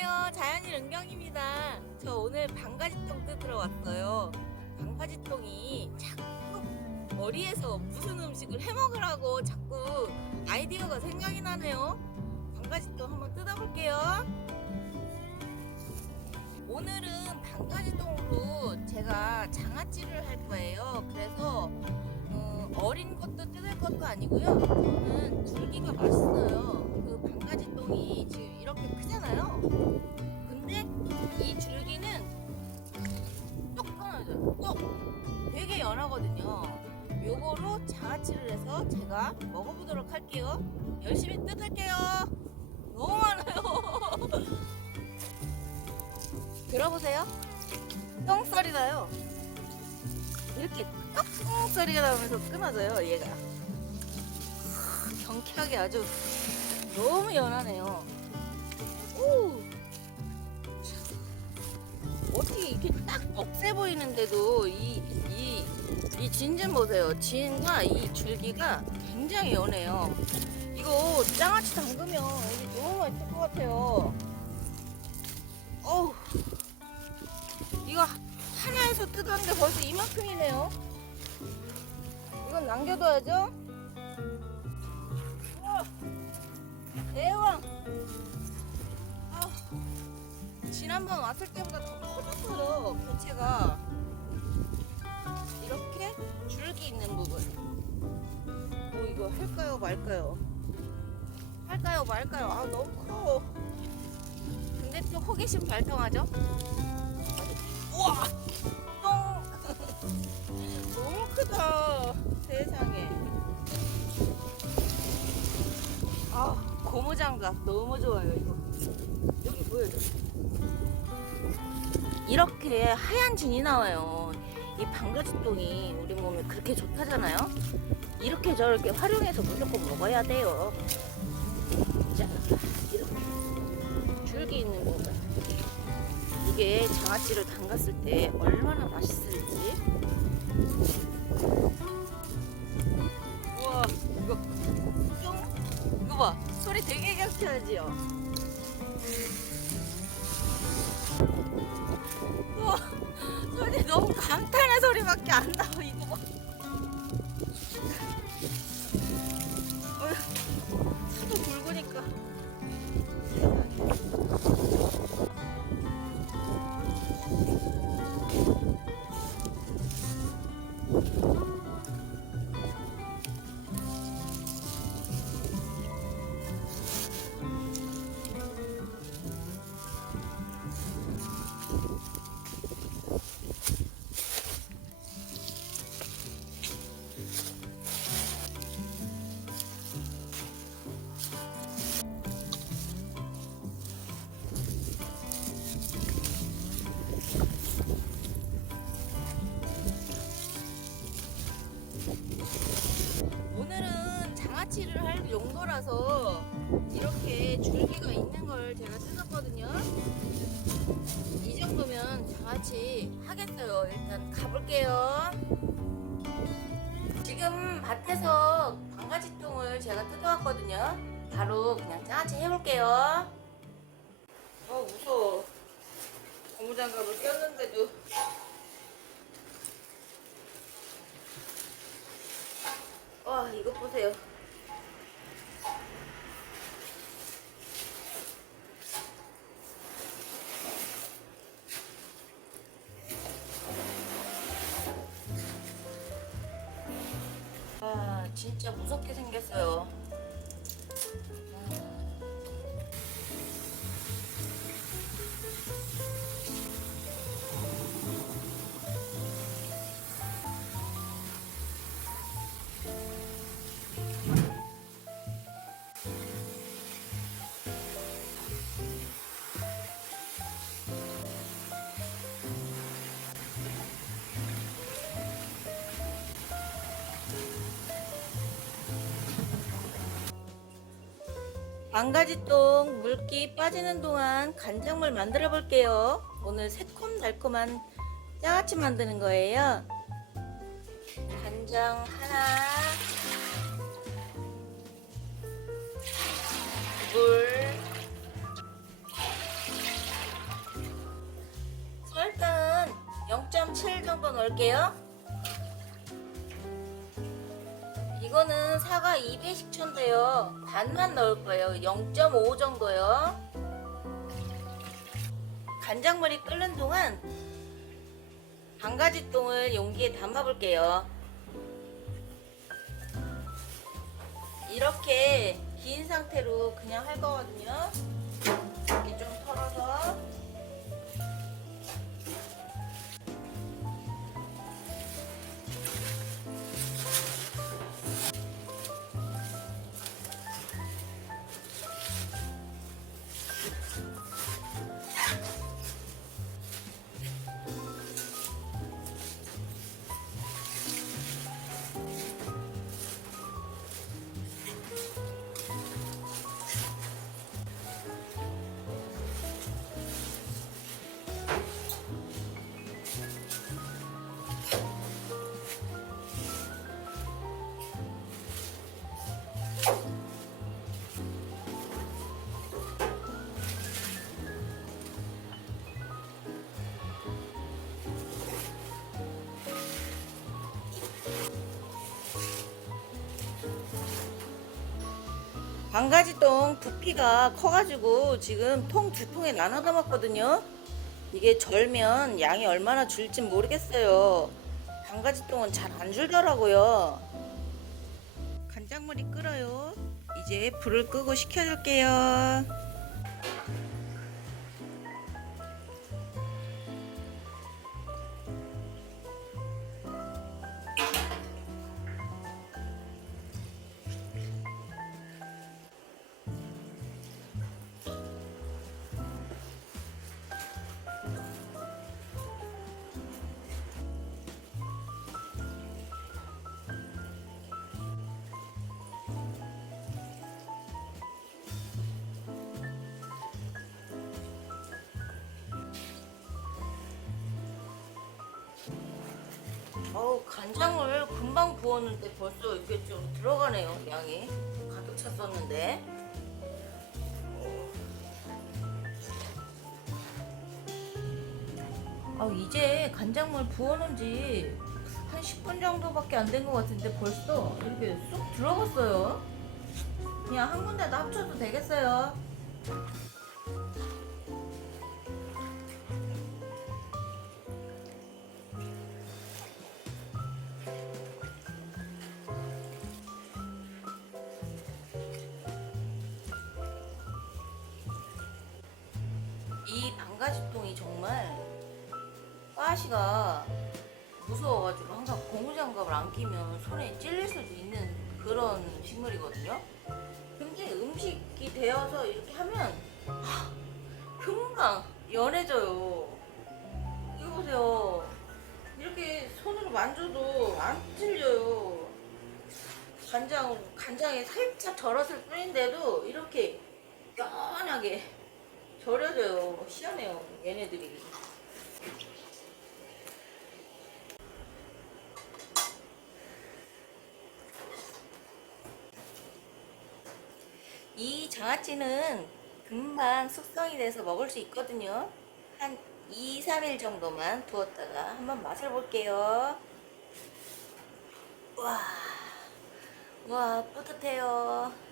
안녕하세요. 자연인 은경입니다. 저 오늘 방가지똥 뜯으러 왔어요. 방가지똥이 자꾸 머리에서 무슨 음식을 해 먹으라고 자꾸 아이디어가 생각이 나네요. 방가지똥 한번 뜯어볼게요. 오늘은 방가지똥으로 제가 장아찌를 할 거예요. 그래서 어, 어린 것도 뜯을 것도 아니고요. 저는 줄기가 맛있어요. 그 방가지똥이 지금 이렇게 크잖아요. 근데 이 줄기는 똑 끊어져요. 똑! 되게 연하거든요. 요거로 장아찌를 해서 제가 먹어보도록 할게요. 열심히 뜯을게요. 너무 많아요. 들어보세요. 똥 소리 나요. 이렇게 똥 소리가 나면서 끊어져요, 얘가. 경쾌하게 아주 너무 연하네요. 오! 어떻게 이렇게 딱 억세 보이는데도 이, 이, 이진좀 보세요. 진과 이 줄기가 굉장히 연해요. 이거 장아찌 담그면 이게 너무 맛있을 것 같아요. 어우. 이거 하나에서 뜯었는데 벌써 이만큼이네요. 이건 남겨둬야죠. 우와, 대왕. 아, 지난번 왔을 때보다 더 커졌어요. 개체가 이렇게 줄기 있는 부분. 어 이거 할까요 말까요? 할까요 말까요? 아 너무 커. 근데 또 호기심 발동하죠? 우와! 똥! 너무 크다. 세상에. 아, 고무장갑 너무 좋아요, 이거. 여기 보여줘. 이렇게 하얀 진이 나와요. 이 방가지똥이 우리 몸에 그렇게 좋다잖아요? 이렇게 저렇게 활용해서 무조건 먹어야 돼요. 자, 이렇게. 줄기 있는 부분. 이게 장아찌를 담갔을 때 얼마나 맛있을지. 뿅. 이거 봐, 소리 되게 경쾌하지요. 오늘은 장아찌를 할 용도라서 이렇게 줄기가 있는 걸 제가 뜯었거든요. 이 정도면 장아찌 하겠어요. 일단 가볼게요. 지금 밭에서 방가지똥을 제가 뜯어왔거든요. 바로 그냥 장아찌 해볼게요. 어 무서워. 고무장갑을 꼈는데도 와 이것 보세요. 아 진짜 무섭게 생겼어요. 망가지똥 물기 빠지는 동안 간장물 만들어 볼게요. 오늘 새콤달콤한 장아찌 만드는 거예요. 간장 하나, 물, 설탕 0.7 정도 넣을게요. 이거는 사과 200식초인데요. 반만 넣을 거예요. 0.5 정도요. 간장물이 끓는 동안 반가지 똥을 용기에 담아 볼게요. 이렇게 긴 상태로 그냥 할 거거든요. 반가지똥 부피가 커가지고 지금 통 두 통에 나눠 담았거든요. 이게 절면 양이 얼마나 줄진 모르겠어요. 반가지똥은 잘 안 줄더라고요. 간장물이 끓어요. 이제 불을 끄고 식혀줄게요. 어우 간장을 금방 부었는데 벌써 이게 좀 들어가네요 양이. 가득 찼었는데. 아 이제 간장물 부어놓은 지한 10분 정도밖에 안 된 것 같은데 벌써 이렇게 쏙 들어갔어요. 그냥 한 군데 다 합쳐도 되겠어요 이 반가지통이 정말 가시가 무서워가지고 항상 고무장갑을 안 끼면 손에 찔릴 수도 있는 그런 식물이거든요. 근데 음식이 되어서 이렇게 하면 하, 금방 연해져요. 이거 보세요. 이렇게 손으로 만져도 안 찔려요. 간장 간장에 살짝 절었을 뿐인데도 이렇게 연하게 절여져요. 희한해요, 얘네들이. 이 장아찌는 금방 숙성이 돼서 먹을 수 있거든요. 한 2, 3일 정도만 두었다가 한번 맛을 볼게요. 와, 와, 뿌듯해요.